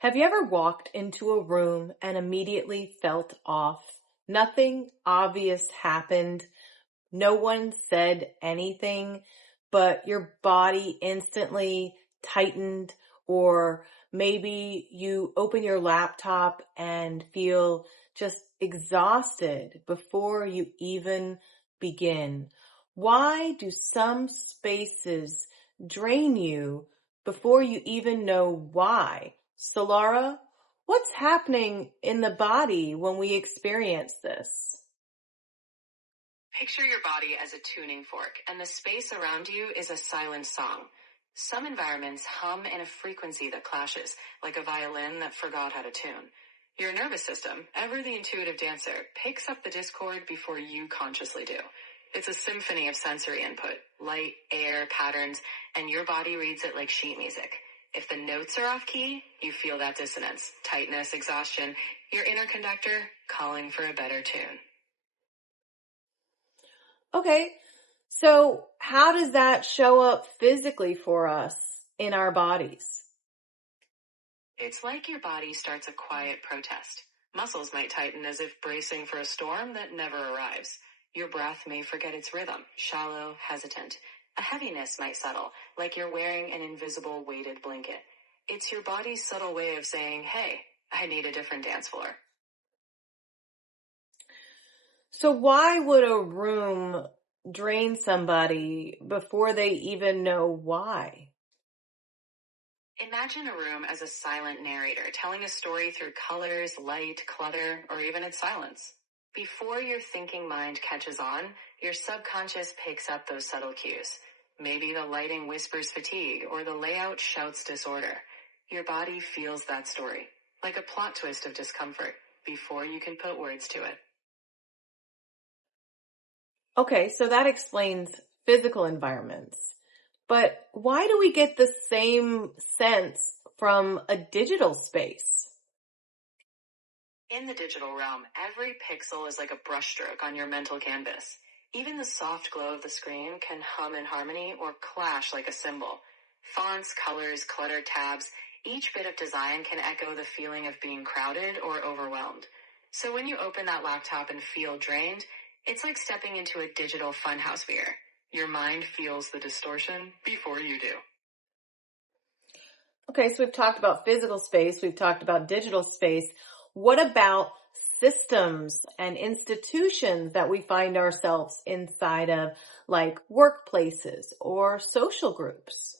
Have you ever walked into a room and immediately felt off? Nothing obvious happened. No one said anything, but your body instantly tightened, or maybe you open your laptop and feel just exhausted before you even begin. Why do some spaces drain you before you even know why? Solara, what's happening in the body when we experience this? Picture your body as a tuning fork, and the space around you is a silent song. Some environments hum in a frequency that clashes, like a violin that forgot how to tune. Your nervous system, ever the intuitive dancer, picks up the discord before you consciously do. It's a symphony of sensory input, light, air, patterns, and your body reads it like sheet music. If the notes are off key, you feel that dissonance, tightness, exhaustion, your inner conductor calling for a better tune. Okay, so how does that show up physically for us in our bodies? It's like your body starts a quiet protest. Muscles might tighten as if bracing for a storm that never arrives. Your breath may forget its rhythm, shallow, hesitant. A heaviness might settle, like you're wearing an invisible weighted blanket. It's your body's subtle way of saying, hey, I need a different dance floor. So why would a room drain somebody before they even know why? Imagine a room as a silent narrator telling a story through colors, light, clutter, or even its silence. Before your thinking mind catches on, your subconscious picks up those subtle cues. Maybe the lighting whispers fatigue or the layout shouts disorder. Your body feels that story, like a plot twist of discomfort, before you can put words to it. Okay, so that explains physical environments. But why do we get the same sense from a digital space? In the digital realm, every pixel is like a brushstroke on your mental canvas. Even the soft glow of the screen can hum in harmony or clash like a cymbal. Fonts, colors, cluttered tabs, each bit of design can echo the feeling of being crowded or overwhelmed. So when you open that laptop and feel drained, it's like stepping into a digital funhouse mirror. Your mind feels the distortion before you do. Okay, so we've talked about physical space, we've talked about digital space. What about systems and institutions that we find ourselves inside of, like workplaces or social groups?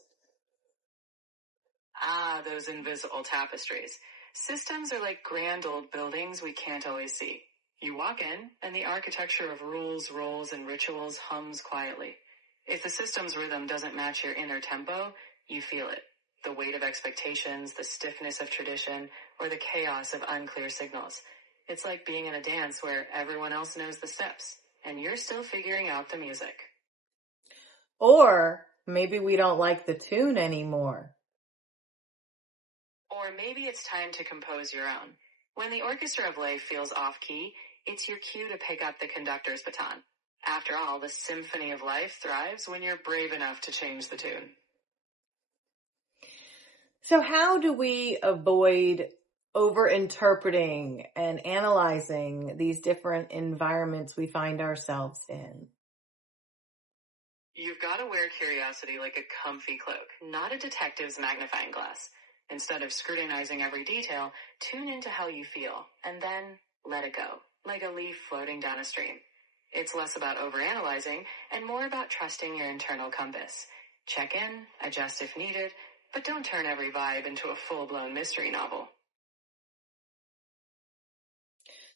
Ah, those invisible tapestries. Systems are like grand old buildings we can't always see. You walk in, and the architecture of rules, roles, and rituals hums quietly. If the system's rhythm doesn't match your inner tempo, you feel it. The weight of expectations, the stiffness of tradition, or the chaos of unclear signals. It's like being in a dance where everyone else knows the steps, and you're still figuring out the music. Or maybe we don't like the tune anymore. Or maybe it's time to compose your own. When the orchestra of life feels off-key, it's your cue to pick up the conductor's baton. After all, the symphony of life thrives when you're brave enough to change the tune. So how do we avoid over-interpreting and analyzing these different environments we find ourselves in? You've got to wear curiosity like a comfy cloak, not a detective's magnifying glass. Instead of scrutinizing every detail, tune into how you feel, and then let it go, like a leaf floating down a stream. It's less about overanalyzing and more about trusting your internal compass. Check in, adjust if needed, but don't turn every vibe into a full-blown mystery novel.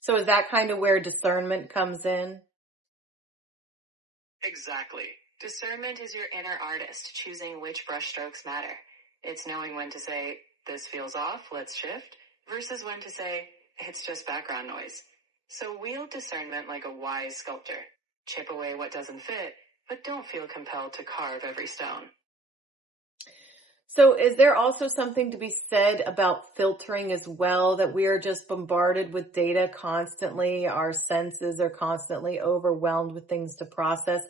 So is that kind of where discernment comes in? Exactly. Discernment is your inner artist choosing which brushstrokes matter. It's knowing when to say, this feels off, let's shift, versus when to say, it's just background noise. So wield discernment like a wise sculptor. Chip away what doesn't fit, but don't feel compelled to carve every stone. So is there also something to be said about filtering as well, that we are just bombarded with data constantly? Our senses are constantly overwhelmed with things to process.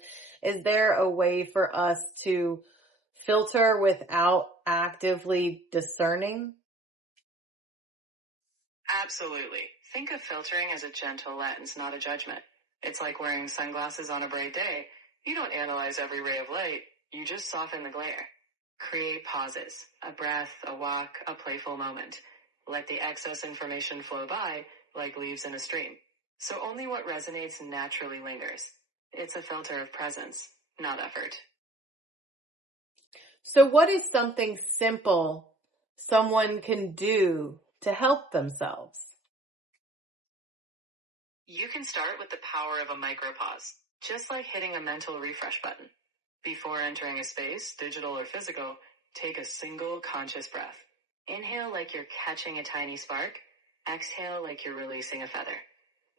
Is there a way for us to filter without actively discerning? Absolutely. Think of filtering as a gentle lens, not a judgment. It's like wearing sunglasses on a bright day. You don't analyze every ray of light, you just soften the glare. Create pauses, a breath, a walk, a playful moment. Let the excess information flow by, like leaves in a stream. So only what resonates naturally lingers. It's a filter of presence, not effort. So, what is something simple someone can do to help themselves? You can start with the power of a micropause, just like hitting a mental refresh button. Before entering a space, digital or physical, take a single conscious breath. Inhale like you're catching a tiny spark. Exhale like you're releasing a feather.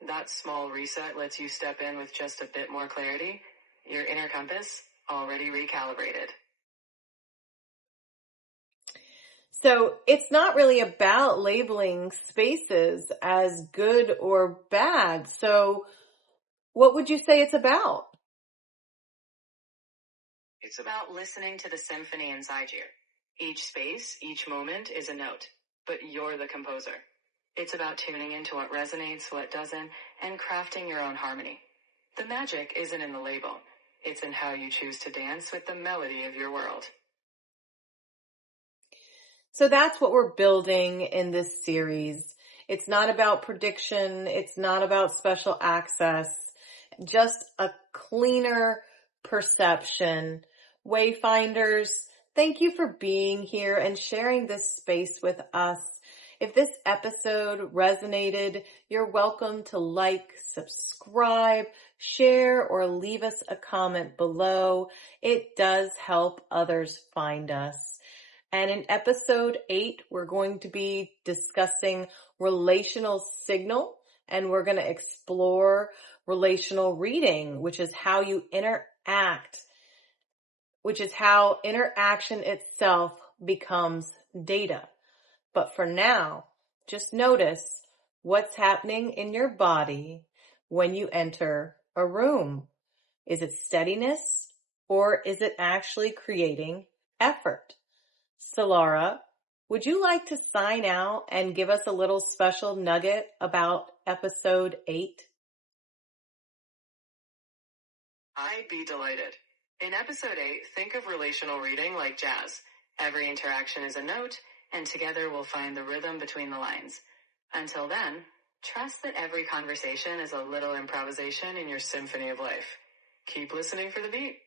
That small reset lets you step in with just a bit more clarity. Your inner compass already recalibrated. So, it's not really about labeling spaces as good or bad. So, what would you say it's about? It's about listening to the symphony inside you. Each space, each moment is a note, but you're the composer. It's about tuning into what resonates, what doesn't, and crafting your own harmony. The magic isn't in the label. It's in how you choose to dance with the melody of your world. So that's what we're building in this series. It's not about prediction. It's not about special access, just a cleaner perception. Wayfinders, thank you for being here and sharing this space with us. If this episode resonated, you're welcome to like, subscribe, share, or leave us a comment below. It does help others find us. And in episode 8, we're going to be discussing relational signal, and we're going to explore relational reading, which is how you interact, which is how interaction itself becomes data. But for now, just notice what's happening in your body when you enter a room. Is it steadiness, or is it actually creating effort? Solara, would you like to sign out and give us a little special nugget about episode 8? I'd be delighted. In episode 8, think of relational reading like jazz. Every interaction is a note, and together we'll find the rhythm between the lines. Until then, trust that every conversation is a little improvisation in your symphony of life. Keep listening for the beat.